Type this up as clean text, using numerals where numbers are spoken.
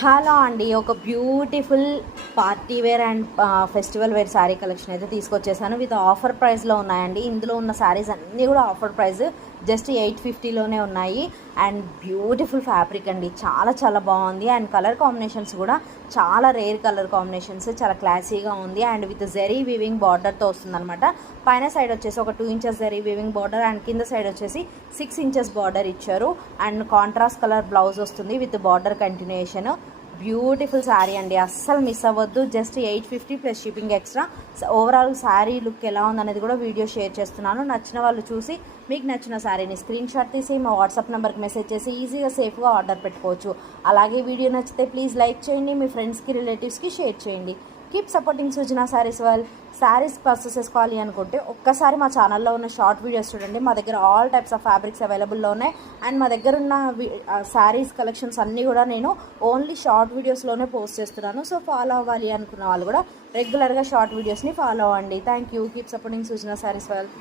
Hello అండి. ఒక beautiful party wear and festival wear sari collection అయితే తీసుకొచ్చేసాను. విత్ ఆఫర్ ప్రైస్లో ఉన్నాయండి. ఇందులో ఉన్న శారీస్ అన్నీ కూడా ఆఫర్ ప్రైస్ జస్ట్ 850లోనే ఉన్నాయి. అండ్ బ్యూటిఫుల్ ఫ్యాబ్రిక్ అండి, చాలా చాలా బాగుంది. అండ్ కలర్ కాంబినేషన్స్ కూడా చాలా రేర్ కలర్ కాంబినేషన్స్, చాలా క్లాసీగా ఉంది. అండ్ విత్ జెరీ వీవింగ్ బార్డర్తో వస్తుందన్నమాట. పైన సైడ్ వచ్చేసి ఒక 2 inches zari weaving border and కింద సైడ్ వచ్చేసి 6 ఇంచెస్ బార్డర్ ఇచ్చారు. అండ్ కాంట్రాస్ట్ కలర్ బ్లౌజ్ వస్తుంది with border continuation. Beautiful sari అండి, అస్సలు మిస్ అవ్వద్దు. Just 850 plus shipping extra. Overall sari look ఎలా ఉందనేది కూడా వీడియో షేర్ చేస్తున్నాను. నచ్చిన వాళ్ళు చూసి మీకు నచ్చిన శారీని స్క్రీన్ షాట్ తీసి మా వాట్సాప్ నెంబర్కి మెసేజ్ చేసి ఈజీగా సేఫ్గా ఆర్డర్ పెట్టుకోవచ్చు. అలాగే వీడియో నచ్చితే ప్లీజ్ లైక్ చేయండి, మీ ఫ్రెండ్స్కి రిలేటివ్స్కి షేర్ చేయండి. కీప్ సపోర్టింగ్ సృజన శారీస్ వాళ్ళు. శారీస్ పర్చేస్ చేసుకోవాలి అనుకుంటే ఒక్కసారి మా ఛానల్లో ఉన్న షార్ట్ వీడియోస్ చూడండి. మా దగ్గర ఆల్ టైప్స్ ఆఫ్ ఫ్యాబ్రిక్స్ అవైలబుల్లో ఉన్నాయి. అండ్ మా దగ్గర ఉన్న శారీస్ కలెక్షన్స్ అన్నీ కూడా నేను ఓన్లీ షార్ట్ వీడియోస్లోనే పోస్ట్ చేస్తున్నాను. సో ఫాలో అవ్వాలి అనుకున్న వాళ్ళు కూడా రెగ్యులర్గా షార్ట్ వీడియోస్ని ఫాలో అవ్వండి. Thank you. కీప్ సపోర్టింగ్ సృజన శారీస్ వాళ్ళు.